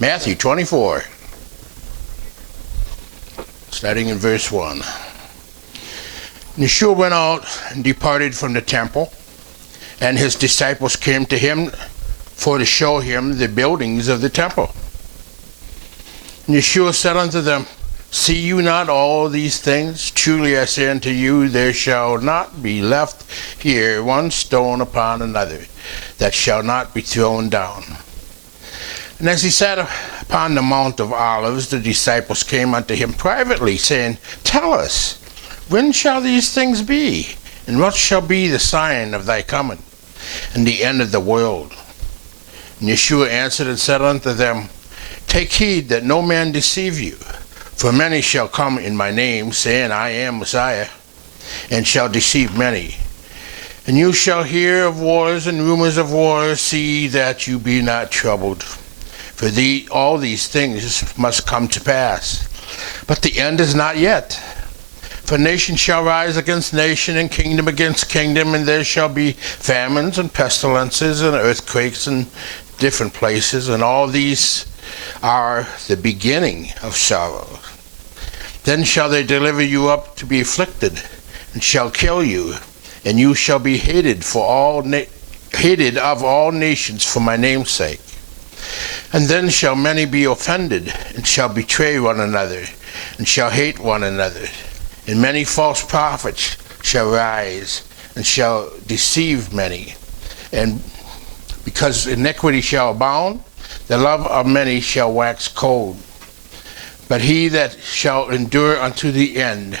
Matthew 24, starting in verse 1. Yeshua went out and departed from the temple, and his disciples came to him for to show him the buildings of the temple. And Yeshua said unto them, See you not all these things? Truly I say unto you, there shall not be left here one stone upon another that shall not be thrown down. And as he sat upon the Mount of Olives, the disciples came unto him privately, saying, Tell us, when shall these things be? And what shall be the sign of thy coming, and the end of the world? And Yeshua answered and said unto them, Take heed that no man deceive you. For many shall come in my name, saying, I am Messiah, and shall deceive many. And you shall hear of wars and rumors of wars. See that you be not troubled. For all these things must come to pass. But the end is not yet. For nation shall rise against nation, and kingdom against kingdom, and there shall be famines and pestilences and earthquakes in different places, and all these are the beginning of sorrow. Then shall they deliver you up to be afflicted, and shall kill you, and you shall be hated of all nations for my name's sake. And then shall many be offended, and shall betray one another, and shall hate one another. And many false prophets shall rise, and shall deceive many. And because iniquity shall abound, the love of many shall wax cold. But he that shall endure unto the end,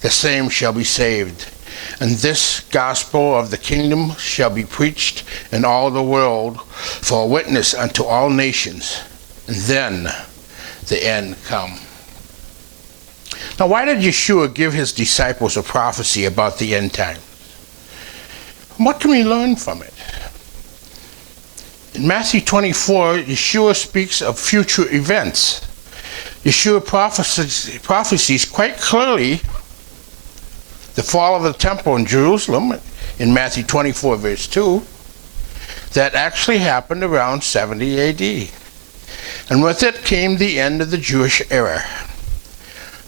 the same shall be saved. And this gospel of the kingdom shall be preached in all the world for a witness unto all nations, and then the end come. Now, why did Yeshua give his disciples a prophecy about the end time? What can we learn from it? In Matthew 24, Yeshua speaks of future events. Yeshua prophesies quite clearly the fall of the temple in Jerusalem in Matthew 24, verse 2, that actually happened around 70 AD. And with it came the end of the Jewish era.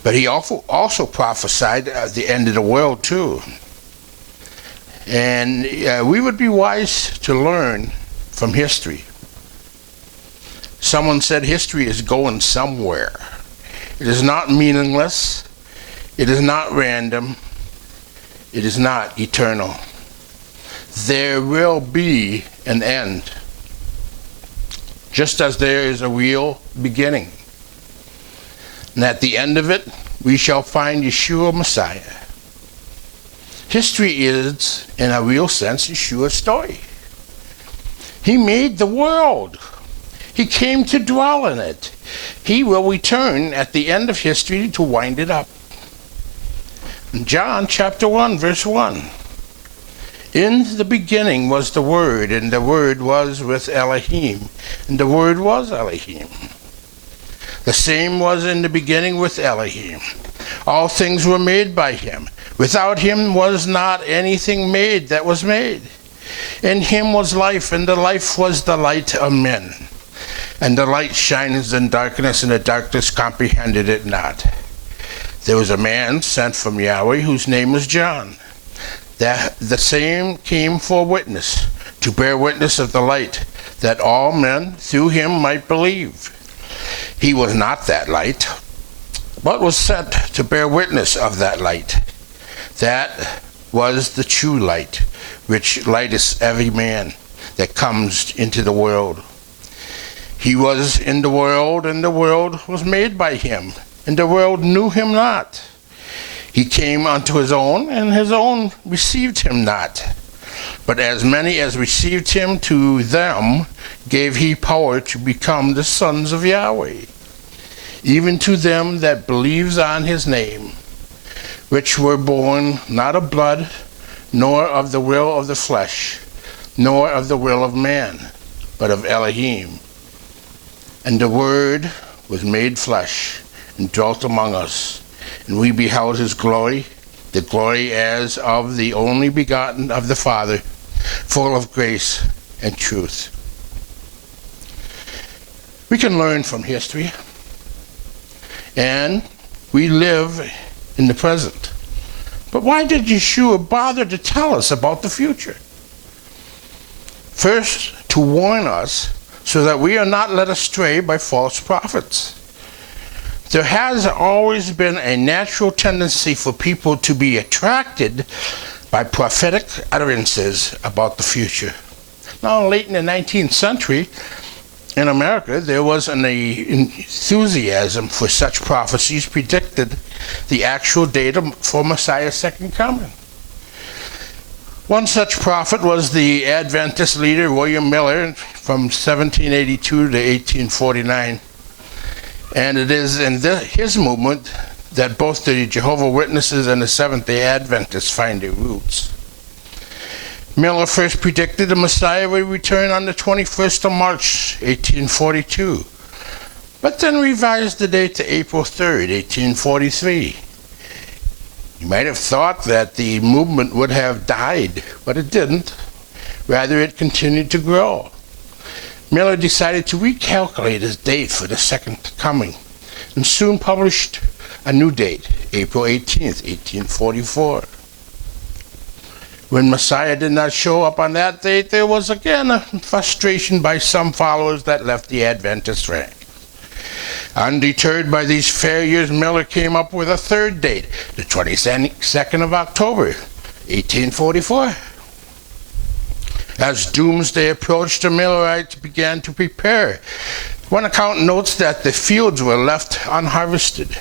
But he also prophesied the end of the world too. And we would be wise to learn from history. Someone said history is going somewhere. It is not meaningless. It is not random. It is not eternal. There will be an end, just as there is a real beginning. And at the end of it, we shall find Yeshua Messiah. History is, in a real sense, Yeshua's story. He made the world. He came to dwell in it. He will return at the end of history to wind it up. In John chapter 1, verse 1. In the beginning was the Word, and the Word was with Elohim, and the Word was Elohim. The same was in the beginning with Elohim. All things were made by him. Without him was not anything made that was made. In him was life, and the life was the light of men. And the light shines in darkness, and the darkness comprehended it not. There was a man sent from Yahweh whose name was John. The same came for witness, to bear witness of the light, that all men through him might believe. He was not that light, but was sent to bear witness of that light. That was the true light, which lighteth every man that comes into the world. He was in the world, and the world was made by him, and the world knew him not. He came unto his own, and his own received him not. But as many as received him, to them gave he power to become the sons of Yahweh, even to them that believes on his name, which were born not of blood, nor of the will of the flesh, nor of the will of man, but of Elohim. And the Word was made flesh, and dwelt among us, and we beheld his glory, the glory as of the only begotten of the Father, full of grace and truth. We can learn from history, and we live in the present. But why did Yeshua bother to tell us about the future? First, to warn us so that we are not led astray by false prophets. There has always been a natural tendency for people to be attracted by prophetic utterances about the future. Now, late in the 19th century, in America, there was an enthusiasm for such prophecies predicted the actual date for Messiah's second coming. One such prophet was the Adventist leader William Miller from 1782 to 1849. And it is in his movement that both the Jehovah's Witnesses and the Seventh-day Adventists find their roots. Miller first predicted the Messiah would return on the 21st of March, 1842, but then revised the date to April 3rd, 1843. You might have thought that the movement would have died, but it didn't. Rather, it continued to grow. Miller decided to recalculate his date for the second coming and soon published a new date, April 18th, 1844. When Messiah did not show up on that date, there was again a frustration by some followers that left the Adventist ranks. Undeterred by these failures, Miller came up with a third date, the 22nd of October, 1844. As doomsday approached, the Millerites began to prepare. One account notes that the fields were left unharvested.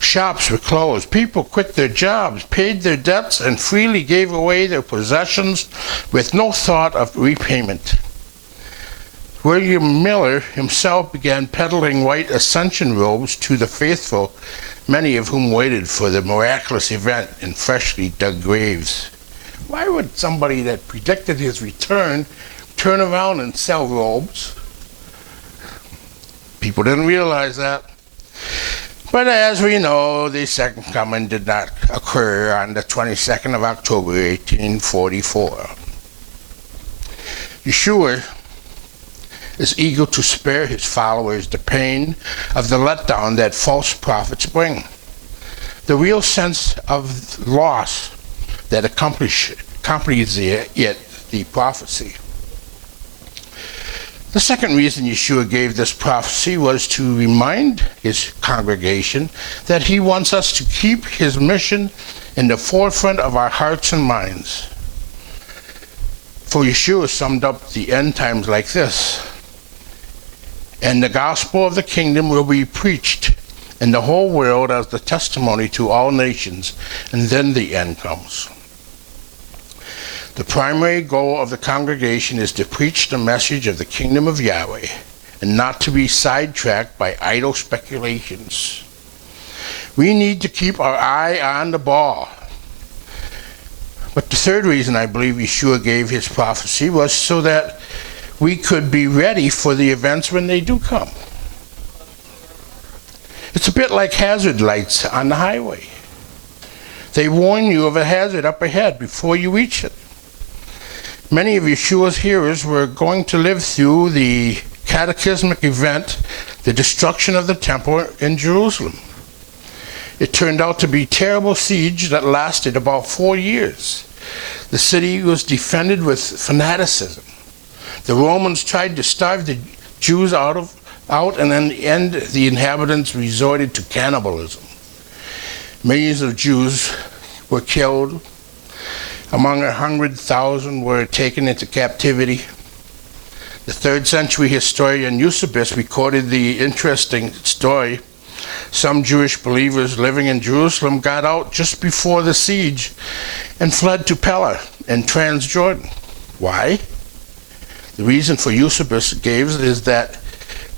Shops were closed. People quit their jobs, paid their debts, and freely gave away their possessions with no thought of repayment. William Miller himself began peddling white ascension robes to the faithful, many of whom waited for the miraculous event in freshly dug graves. Why would somebody that predicted his return turn around and sell robes? People didn't realize that. But as we know, the second coming did not occur on the 22nd of October, 1844. Yeshua is eager to spare his followers the pain of the letdown that false prophets bring, the real sense of loss that accompanies the prophecy. The second reason Yeshua gave this prophecy was to remind his congregation that he wants us to keep his mission in the forefront of our hearts and minds. For Yeshua summed up the end times like this: "And the gospel of the kingdom will be preached in the whole world as the testimony to all nations, and then the end comes." The primary goal of the congregation is to preach the message of the kingdom of Yahweh and not to be sidetracked by idle speculations. We need to keep our eye on the ball. But the third reason I believe Yeshua gave his prophecy was so that we could be ready for the events when they do come. It's a bit like hazard lights on the highway. They warn you of a hazard up ahead before you reach it. Many of Yeshua's hearers were going to live through the cataclysmic event, the destruction of the temple in Jerusalem. It turned out to be a terrible siege that lasted about 4 years. The city was defended with fanaticism. The Romans tried to starve the Jews out, and in the end, the inhabitants resorted to cannibalism. Millions of Jews were killed. Among 100,000 were taken into captivity. The 3rd century historian Eusebius recorded the interesting story. Some Jewish believers living in Jerusalem got out just before the siege and fled to Pella in Transjordan. Why? The reason for Eusebius gives is that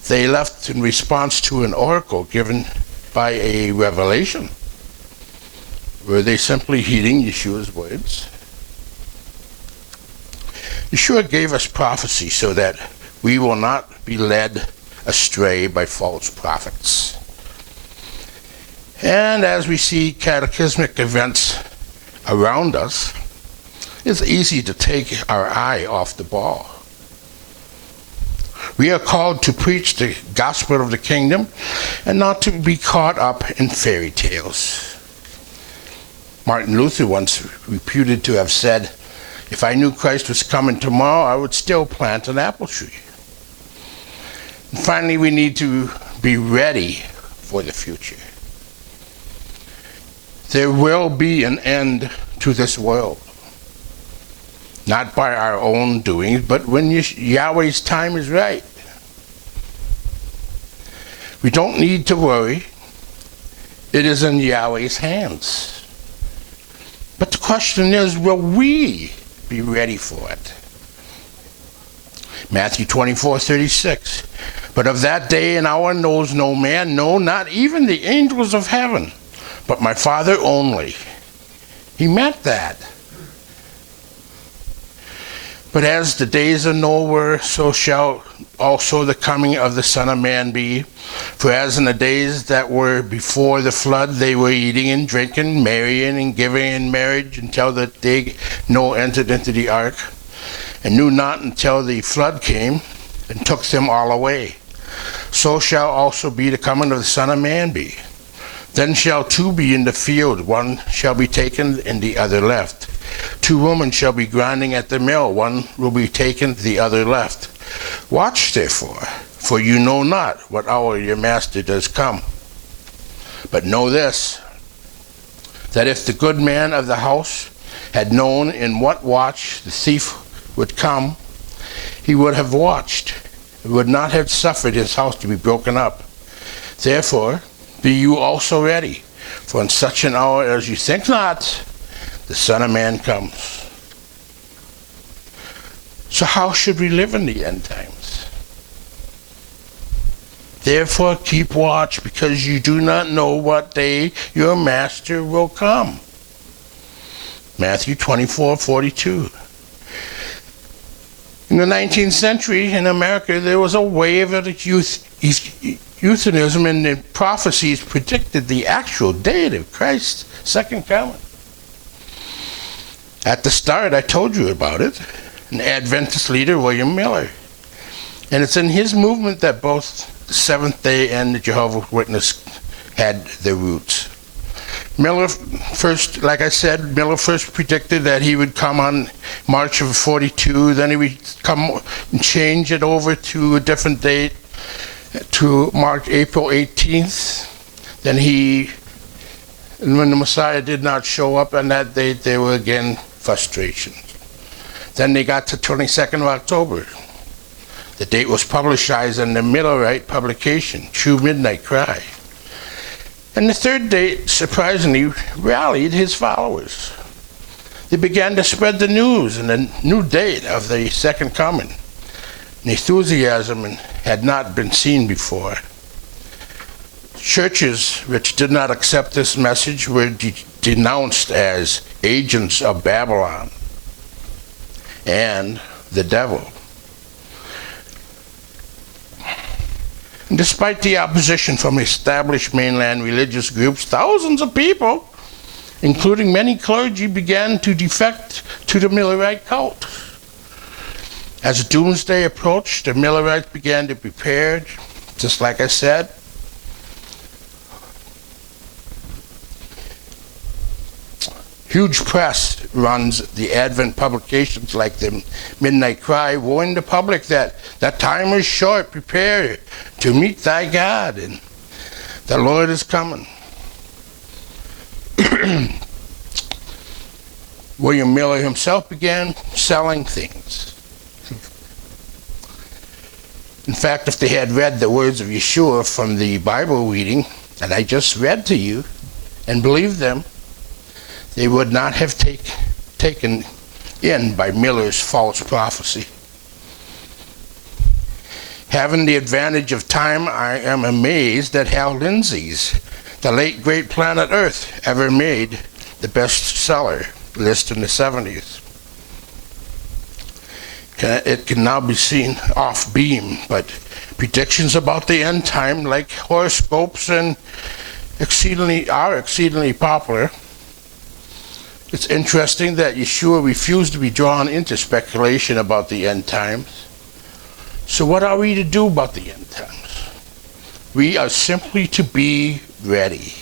they left in response to an oracle given by a revelation. Were they simply heeding Yeshua's words? Yeshua gave us prophecy so that we will not be led astray by false prophets. And as we see cataclysmic events around us, it's easy to take our eye off the ball. We are called to preach the gospel of the kingdom and not to be caught up in fairy tales. Martin Luther once reputed to have said, "If I knew Christ was coming tomorrow, I would still plant an apple tree." And finally, we need to be ready for the future. There will be an end to this world. Not by our own doing, but when Yahweh's time is right. We don't need to worry. It is in Yahweh's hands. But the question is, will we be ready for it? Matthew 24:36. But of that day and hour knows no man, no, not even the angels of heaven, but my Father only. He meant that. But as the days of Noah were, so shall also the coming of the Son of Man be. For as in the days that were before the flood, they were eating and drinking, marrying and giving in marriage, until that day Noah entered into the ark, and knew not until the flood came and took them all away. So shall also be the coming of the Son of Man be. Then shall two be in the field, one shall be taken and the other left. Two women shall be grinding at the mill, one will be taken, the other left. Watch therefore, for you know not what hour your master does come. But know this, that if the good man of the house had known in what watch the thief would come, he would have watched, and would not have suffered his house to be broken up. Therefore, be you also ready, for in such an hour as you think not, the Son of Man comes. So how should we live in the end times? Therefore keep watch, because you do not know what day your master will come. Matthew 24:42. In the 19th century in America, there was a wave of euthanism, and the prophecies predicted the actual date of Christ's second coming. At the start, I told you about it, an Adventist leader, William Miller. And it's in his movement that both the Seventh-day and the Jehovah's Witness had their roots. Miller first, like I said, Miller first predicted that he would come on March of 42, then he would come and change it over to a different date, to April 18th. Then when the Messiah did not show up on that date, there were again frustrations. Then they got to 22nd of October. The date was publicized in the Millerite publication, True Midnight Cry. And the third date, surprisingly, rallied his followers. They began to spread the news and the new date of the second coming. An enthusiasm had not been seen before. Churches which did not accept this message were denounced as agents of Babylon and the devil. And despite the opposition from established mainland religious groups, thousands of people, including many clergy, began to defect to the Millerite cult. As doomsday approached, the Millerites began to prepare, just like I said. Huge press runs the Advent publications like the Midnight Cry, warning the public that time is short, prepare to meet thy God, and the Lord is coming. William Miller himself began selling things. In fact, if they had read the words of Yeshua from the Bible reading that I just read to you and believed them, they would not have taken in by Miller's false prophecy. Having the advantage of time, I am amazed that Hal Lindsey's The Late Great Planet Earth ever made the bestseller list in the 70s. It can now be seen off beam, but predictions about the end time, like horoscopes, are exceedingly popular. It's interesting that Yeshua refused to be drawn into speculation about the end times. So what are we to do about the end times? We are simply to be ready.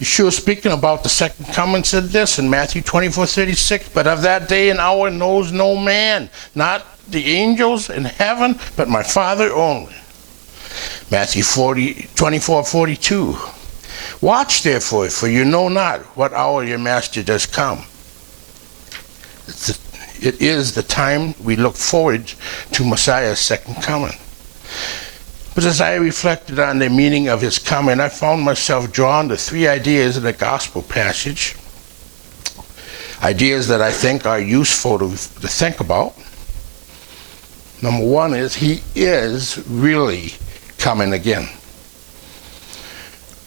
Yeshua, speaking about the second coming, said this in Matthew 24:36, but of that day and hour knows no man, not the angels in heaven, but my Father only. Matthew 24:42, watch therefore, for you know not what hour your master does come. It is the time we look forward to Messiah's second coming. But as I reflected on the meaning of his coming, I found myself drawn to three ideas in the gospel passage. Ideas that I think are useful to think about. Number one is he is really coming again.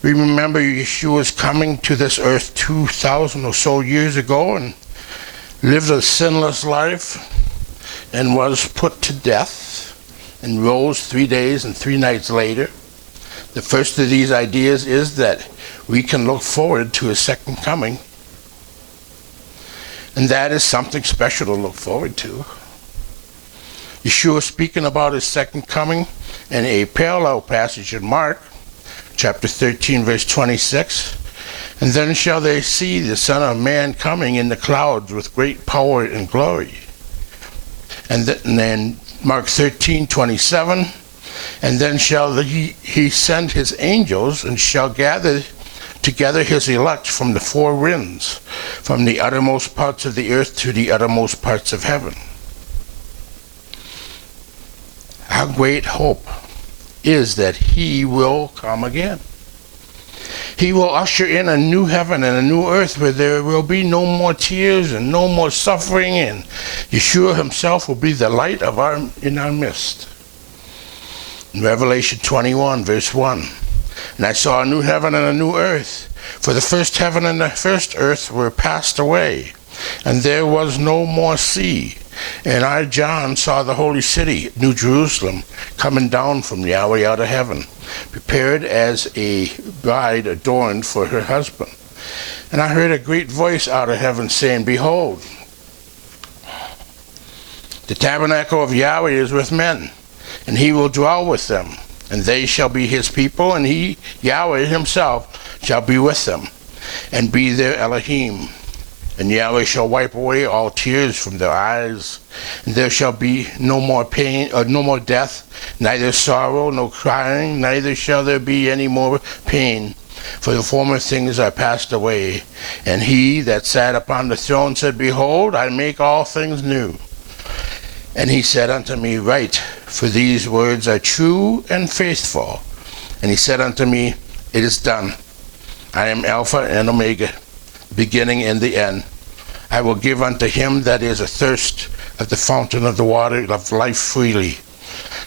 We remember Yeshua's coming to this earth 2,000 or so years ago and lived a sinless life and was put to death and rose 3 days and 3 nights later. The first of these ideas is that we can look forward to his second coming. And that is something special to look forward to. Yeshua speaking about his second coming in a parallel passage in Mark, chapter 13, verse 26. And then shall they see the Son of Man coming in the clouds with great power and glory. And then Mark 13:27, and then shall he send his angels and shall gather together his elect from the four winds, from the uttermost parts of the earth to the uttermost parts of heaven. Our great hope is that he will come again. He will usher in a new heaven and a new earth where there will be no more tears and no more suffering, and Yeshua himself will be the light in our midst. In Revelation 21, verse 1, and I saw a new heaven and a new earth, for the first heaven and the first earth were passed away, and there was no more sea. And I, John, saw the holy city, New Jerusalem, coming down from Yahweh out of heaven, prepared as a bride adorned for her husband. And I heard a great voice out of heaven saying, behold, the tabernacle of Yahweh is with men, and he will dwell with them, and they shall be his people, and he, Yahweh himself, shall be with them, and be their Elohim. And Yahweh shall wipe away all tears from their eyes, and there shall be no more pain, or no more death, neither sorrow, nor crying, neither shall there be any more pain, for the former things are passed away. And he that sat upon the throne said, behold, I make all things new. And he said unto me, write, for these words are true and faithful. And he said unto me, it is done. I am Alpha and Omega, beginning and the end. I will give unto him that is athirst of the fountain of the water of life freely.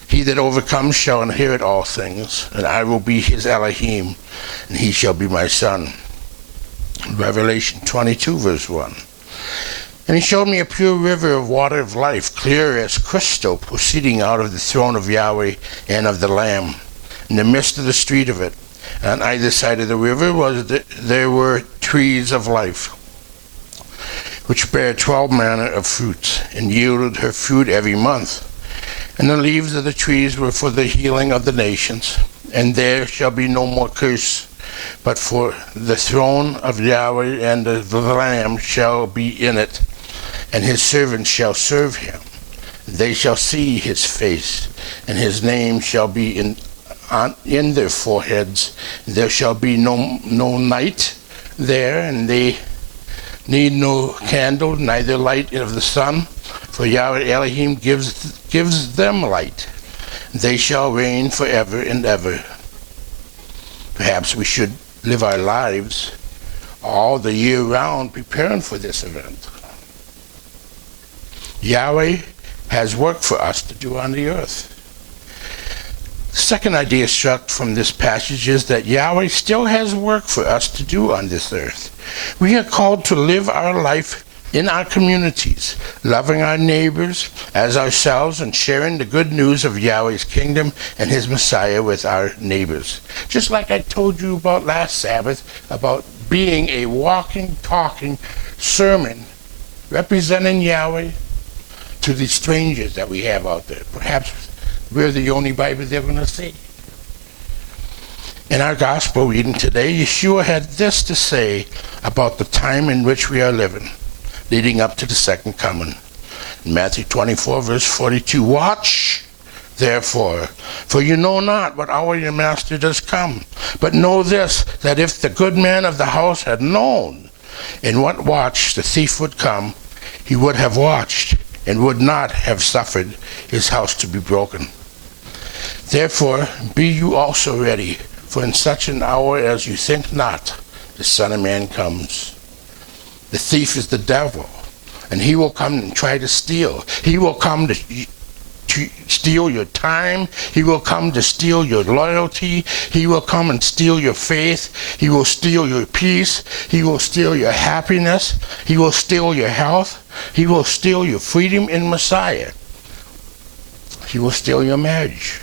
He that overcomes shall inherit all things, and I will be his Elohim, and he shall be my son. Revelation 22, verse 1. And he showed me a pure river of water of life, clear as crystal, proceeding out of the throne of Yahweh and of the Lamb, in the midst of the street of it. On either side of the river there were trees of life, which bare 12 manner of fruits, and yielded her fruit every month. And the leaves of the trees were for the healing of the nations. And there shall be no more curse, but for the throne of Yahweh and the Lamb shall be in it, and his servants shall serve him. They shall see his face, and his name shall be in their foreheads. There shall be no night there, and they need no candle, neither light of the sun, for Yahweh Elohim gives them light. They shall reign forever and ever. Perhaps we should live our lives all the year round preparing for this event. Yahweh has work for us to do on the earth. The second idea struck from this passage is that Yahweh still has work for us to do on this earth. We are called to live our life in our communities, loving our neighbors as ourselves and sharing the good news of Yahweh's kingdom and his Messiah with our neighbors. Just like I told you about last Sabbath, about being a walking, talking sermon representing Yahweh, to the strangers that we have out there. Perhaps we're the only Bible they're going to see. In our gospel reading today, Yeshua had this to say about the time in which we are living, leading up to the second coming. In Matthew 24, verse 42, watch, therefore, for you know not what hour your master does come. But know this, that if the good man of the house had known in what watch the thief would come, he would have watched and would not have suffered his house to be broken. Therefore, be you also ready, for in such an hour as you think not, the Son of Man comes. The thief is the devil, and he will come and try to steal. He will come to steal your time. He will come to steal your loyalty. He will come and steal your faith. He will steal your peace. He will steal your happiness. He will steal your health. He will steal your freedom in Messiah. He will steal your marriage.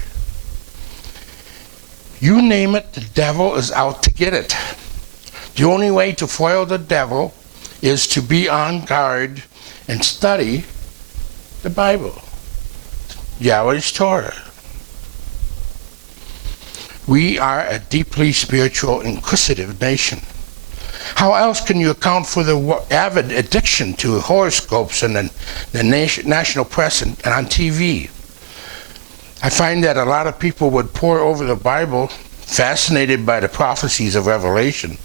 You name it, the devil is out to get it. The only way to foil the devil is to be on guard and study the Bible, Yahweh's Torah. We are a deeply spiritual, inquisitive nation. How else can you account for the avid addiction to horoscopes and the national press and on TV? I find that a lot of people would pore over the Bible, fascinated by the prophecies of Revelation,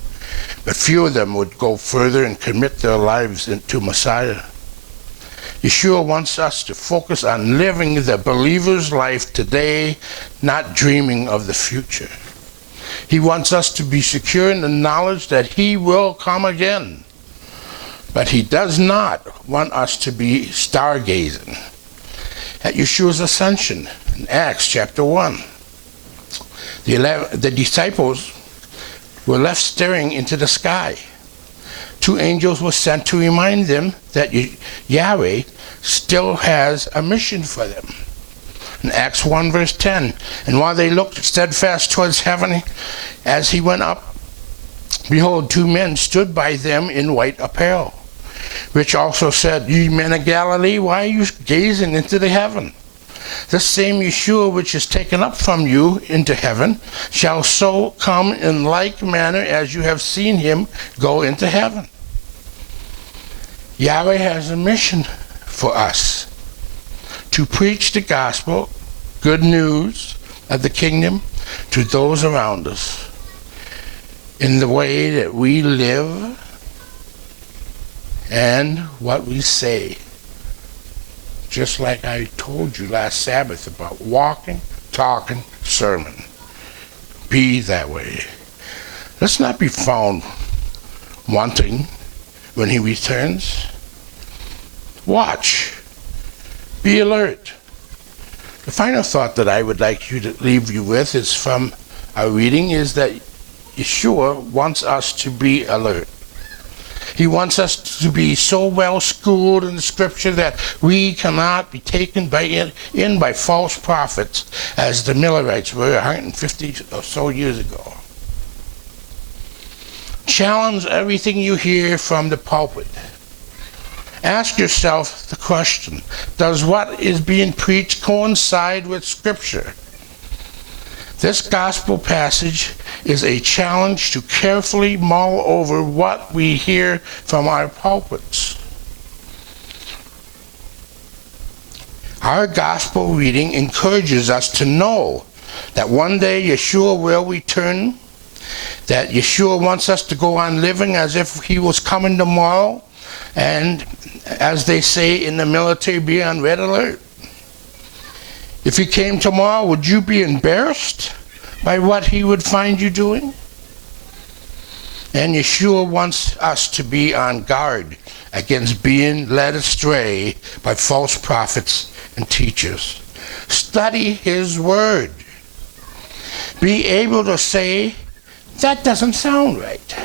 but few of them would go further and commit their lives to Messiah. Yeshua wants us to focus on living the believer's life today, not dreaming of the future. He wants us to be secure in the knowledge that he will come again. But he does not want us to be stargazing. At Yeshua's ascension in Acts chapter 1, the disciples were left staring into the sky. Two angels were sent to remind them that Yahweh still has a mission for them. In Acts 1 verse 10, and while they looked steadfast towards heaven as he went up, behold, two men stood by them in white apparel, which also said, ye men of Galilee, why are you gazing into the heaven? This same Yeshua which is taken up from you into heaven shall so come in like manner as you have seen him go into heaven. Yahweh has a mission for us to preach the gospel, good news of the kingdom, to those around us in the way that we live and what we say. Just like I told you last Sabbath about walking, talking, sermon. Be that way. Let's not be found wanting when he returns. Watch. Be alert. The final thought that I would like you to leave you with is from our reading is that Yeshua wants us to be alert. He wants us to be so well schooled in the scripture that we cannot be taken in by false prophets as the Millerites were 150 or so years ago. Challenge everything you hear from the pulpit. Ask yourself the question, does what is being preached coincide with scripture? This gospel passage is a challenge to carefully mull over what we hear from our pulpits. Our gospel reading encourages us to know that one day Yeshua will return, that Yeshua wants us to go on living as if he was coming tomorrow, and as they say in the military, be on red alert. If he came tomorrow, would you be embarrassed by what he would find you doing? And Yeshua wants us to be on guard against being led astray by false prophets and teachers. Study his word. Be able to say, that doesn't sound right.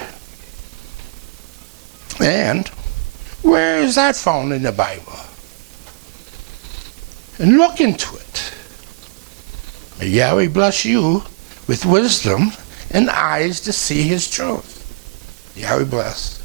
And where is that found in the Bible? And look into it. May Yahweh bless you with wisdom and eyes to see his truth. Yahweh bless.